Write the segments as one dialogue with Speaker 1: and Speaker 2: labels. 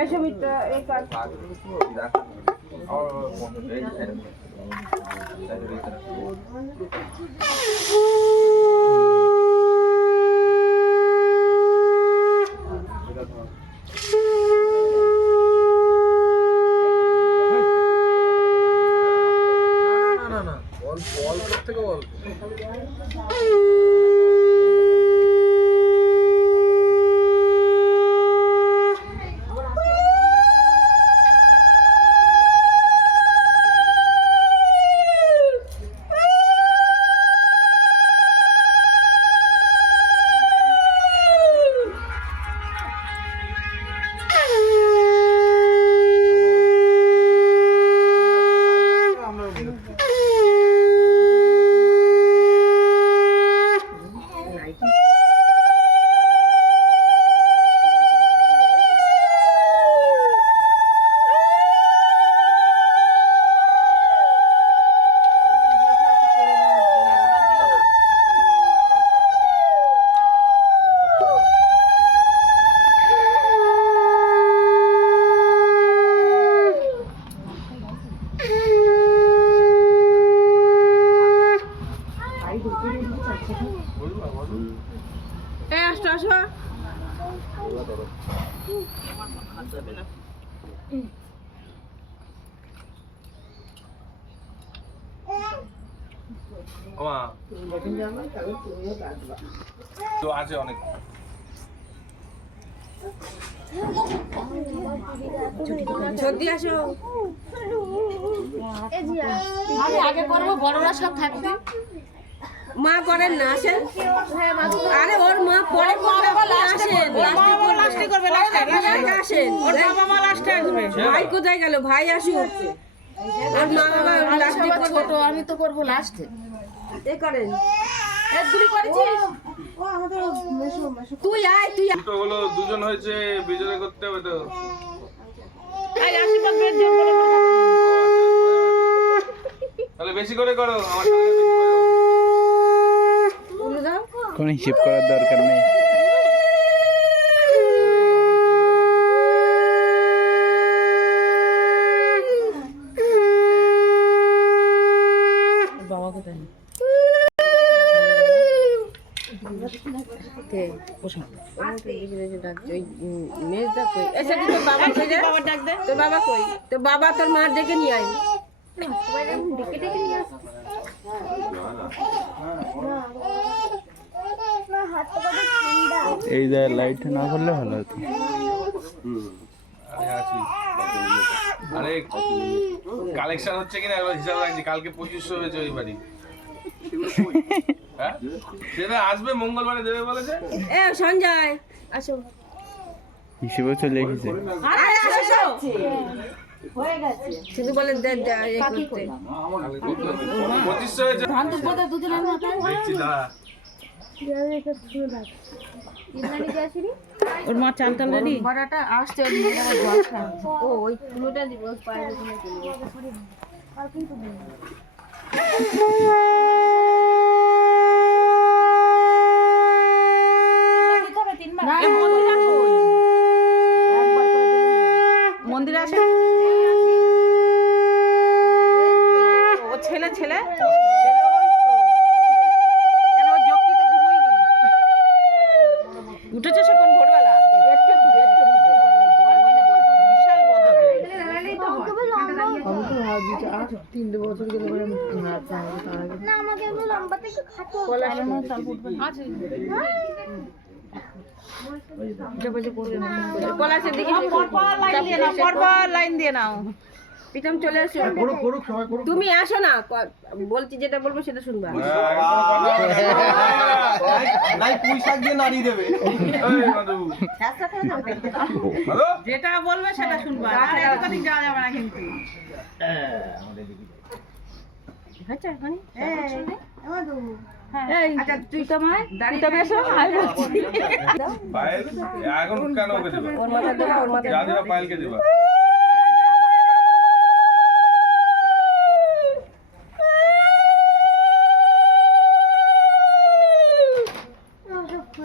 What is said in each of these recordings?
Speaker 1: এসো মিত্র এই কাজ
Speaker 2: থেকে অল্প Thank you.
Speaker 1: এই আসো আসো।
Speaker 2: তো আছে অনেক।
Speaker 1: আসো।
Speaker 3: আমি আগে করব বড়রা সব থাকবে।
Speaker 1: মা করেন না আসেন। আরে ওর মা পরে আসেন। ভাই কোথায় গেল? ভাই আসুক। ওর মা বাবা
Speaker 3: ছোট আমি তো করব লাস্টে।
Speaker 1: এ করেন। তুই আয় তুই আয়।
Speaker 2: দুটো হলো দুজন হয়েছে বিজয় করতে হবে তো। তাহলে বেশি করে করো আমার সঙ্গে বেশি করে করো।
Speaker 1: তুলে
Speaker 4: কোনো হিসেব করার দরকার নেই।
Speaker 1: বাবা ডাক তোর বাবা তোর ডেকে নিয়ে আয়
Speaker 4: এই জায়গায় লাইট না করলে ভালো হতো।
Speaker 2: আরে আছি। আরে কালেকশন হচ্ছে কিনা এবার হিসাব রাখছি কালকে পঁচিশশো হয়েছে ওই বাড়ি। হ্যাঁ? সেটা আসবে মঙ্গলবারে দেবে বলেছে?
Speaker 1: এ সঞ্জয় আসো।
Speaker 4: হিসেবে চলে এসেছে।
Speaker 1: শুধু বলে
Speaker 2: পঁচিশশো হয়েছে
Speaker 1: ওর মা চাল টাল রেডি
Speaker 3: বড়াটা আসছে ওই জল
Speaker 1: ও দিব মন্দিরে আসে ও ছেলে ছেলে কেন ও জকিতে ঘুমোয়নি উঠেছে সে কোন ভোরবেলা একটু একটু দে, একটু একটু দে। বিশাল বদ হবে তুমি আসো না বলছি যেটা বলব সেটা শুনবা যেটা বলবে সেটা শুনবা আর যাওয়া যাবে না কিন্তু হয়েছে এই, তুই তো মায় দাঁড়িয়ে এসো আমি বলছি।
Speaker 2: পায়েল এখন কেন ওকে দেবা
Speaker 1: ওর মাথা দেবো ওর মাথা
Speaker 2: যা দেবা পায়েলকে দেবা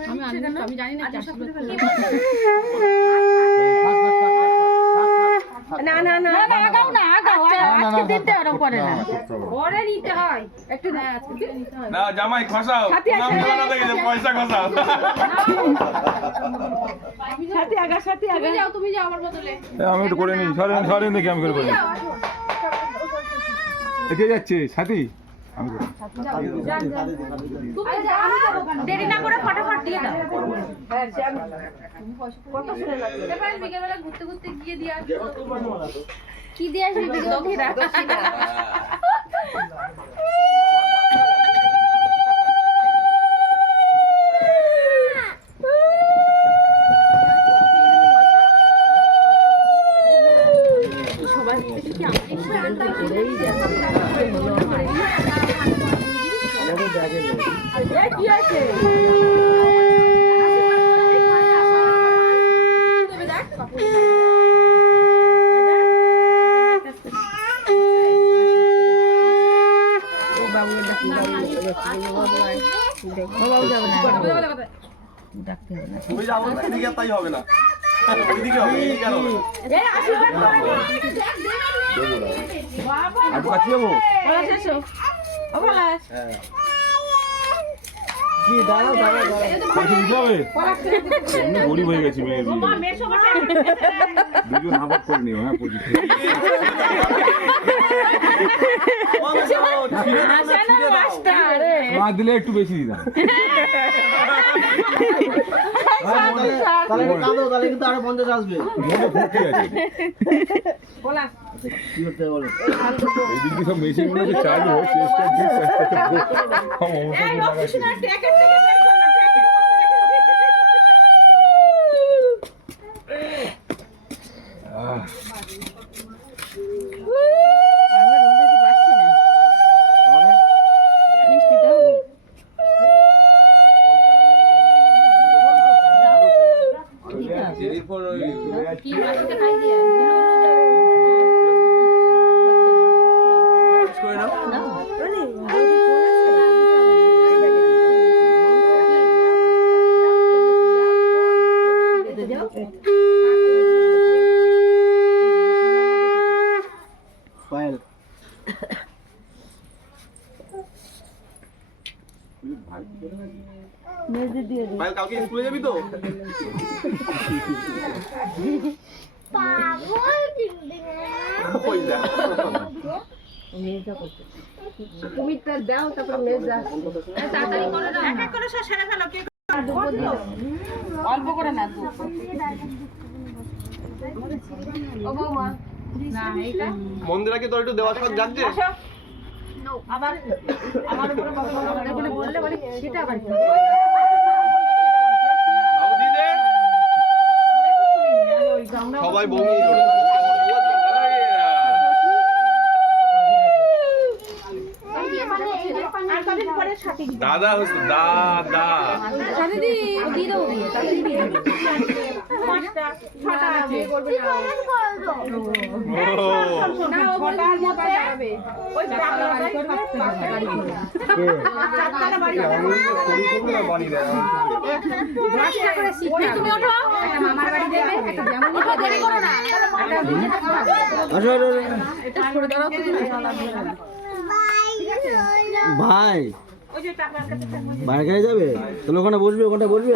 Speaker 3: আমি আনি আমি জানি না চাষ করতে
Speaker 5: থাক, থাক, থাক।
Speaker 3: আজকে দিনটা ওরকম করে না।
Speaker 1: পরে নিতে হয়। একটু না আজকে
Speaker 2: না জামাই খসাও। নাম দেখেছে পয়সা খসাও।
Speaker 1: সাথে আগা সাথে আগা।
Speaker 3: যাও তুমি যাও আমার বদলে।
Speaker 6: আমি একটু করে নিই। সরেন সরেন দেখি আমি করে যাচ্ছে? সাথী? আমি
Speaker 3: দেরি না করে ফটাফট দিয়ে দাও।
Speaker 1: হ্যাঁ কত শুনে লাগছে
Speaker 3: বিকেলবেলা ঘুরতে ঘুরতে গিয়ে দিয়ে আসব। কি দিয়ে আসবি?
Speaker 1: এ কি আছে
Speaker 5: তুমি যাব না এদিকে আর তাই হবে না। ওইদিকে
Speaker 6: এমনি গরিব হয়ে গেছি মেয়ের দুজন হাবাক করে নিও হ্যাঁ
Speaker 1: না
Speaker 6: দিলে একটু বেশি দিতাম।
Speaker 5: তাহলে কিন্তু আরও পঞ্চাশ আসবে। বলো।
Speaker 6: এই দিকে সব মেশিনগুলো যে চালু হয় চেষ্টা দিয়ে
Speaker 1: এই অফিসে ট্যাকের থেকে বের কর না ট্যাকের মধ্যে আমি রুম দিতে পারছি না মিষ্টি দাও
Speaker 2: এরপর ওই
Speaker 3: কি মাছটা খাই দিয়ে
Speaker 5: পায়েল পায়েল কালকে স্কুলে যাবি তো? ওই
Speaker 1: তুমি তার দাও তারপর মেজ
Speaker 3: তাড়াতাড়ি করে দাও
Speaker 1: এক এক করে সব সেরে ফেলো কে
Speaker 3: অল্প করে না দু। ও বৌমা। না এইটা
Speaker 5: মন্দিরা কি তোর একটু দেওয়ার শখ জাগছে
Speaker 1: আবার আমার উপরে কথা বললে বলে সেটা আবার
Speaker 5: সবাই
Speaker 2: দাদা
Speaker 5: ভাই বাইরে যাবে? তাহলে ওখানে বসবে ওখানটা বসবে?